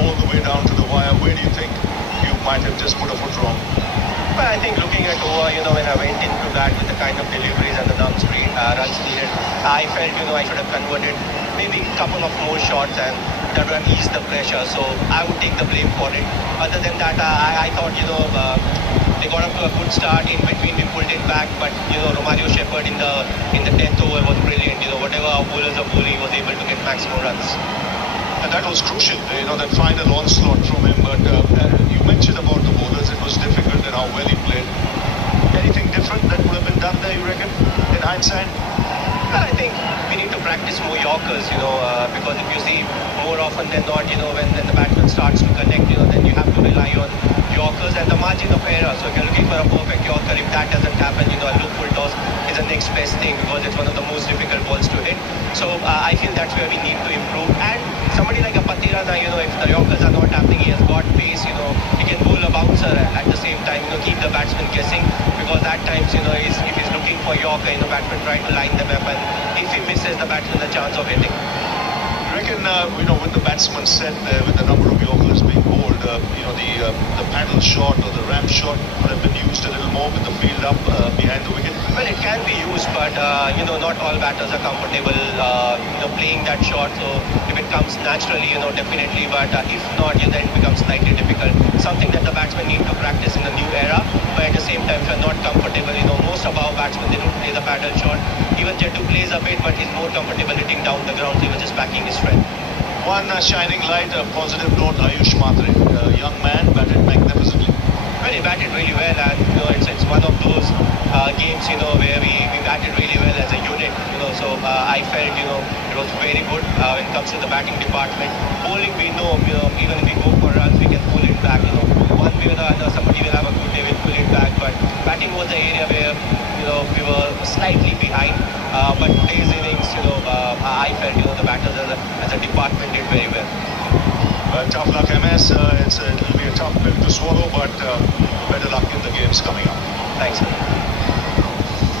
all the way down to the wire. Where do you think you might have just put a foot wrong? But I think looking at over, when I went into that with the kind of deliveries and the runs needed, I felt, I should have converted maybe a couple of more shots and that would have eased the pressure. So I would take the blame for it. Other than that, I thought, they got up to a good start. In between, we pulled it back. But, Romario Shepherd in the 10th over was brilliant. Whatever our bowlers are bowling, he was able to get maximum runs. And that was crucial, that final onslaught from him. But you mentioned about the bowlers, it was difficult and how well he played. Anything different that would have been done there, you reckon, in hindsight? Well, I think we need to practice more Yorkers, because if you see more often than not, when the batsman starts to connect, then you have to rely on Yorkers and the margin of error. So if you're looking for a perfect Yorker, if that doesn't happen, a loop-full toss is the next best thing because it's one of the most difficult balls to hit. So I feel that's where we need to improve. And somebody like a Patira, if the Yorkers are not happening, he has got pace, he can bowl a bouncer at the same time, keep the batsman guessing because at times, if he's looking for Yorker, batsman trying to line them up and if he misses, the batsman a chance of hitting. I reckon, with the batsman set there, with the number of Yorkers being bowled, the paddle shot or the ramp shot would have been used a little more with the field up behind the wicket. Well, it can be used, but not all batters are comfortable, playing that shot. So if it comes naturally, definitely. But if not, then it becomes slightly difficult. Something that the batsmen need to practice in the new era. But at the same time, if you're not comfortable, most of our batsmen they don't play the paddle shot. Even Jettu plays a bit, but he's more comfortable hitting down the ground. So he was just backing his friend. One shining light, a positive note, Ayush Matre, a young man, batted magnificently. Well, he batted really well, and it's one of those games, where we batted really well as a unit. So I felt, it was very good when it comes to the batting department. Bowling, we know, even if we go for runs, we can pull it back. One way or the other, somebody will have a good day, we'll pull it back. But batting was the area where, we were slightly behind. But today's innings, I felt, the batters as a department did very well. Tough luck, MS. It'll be a tough pill to swallow, but better luck in the games coming up. Thanks.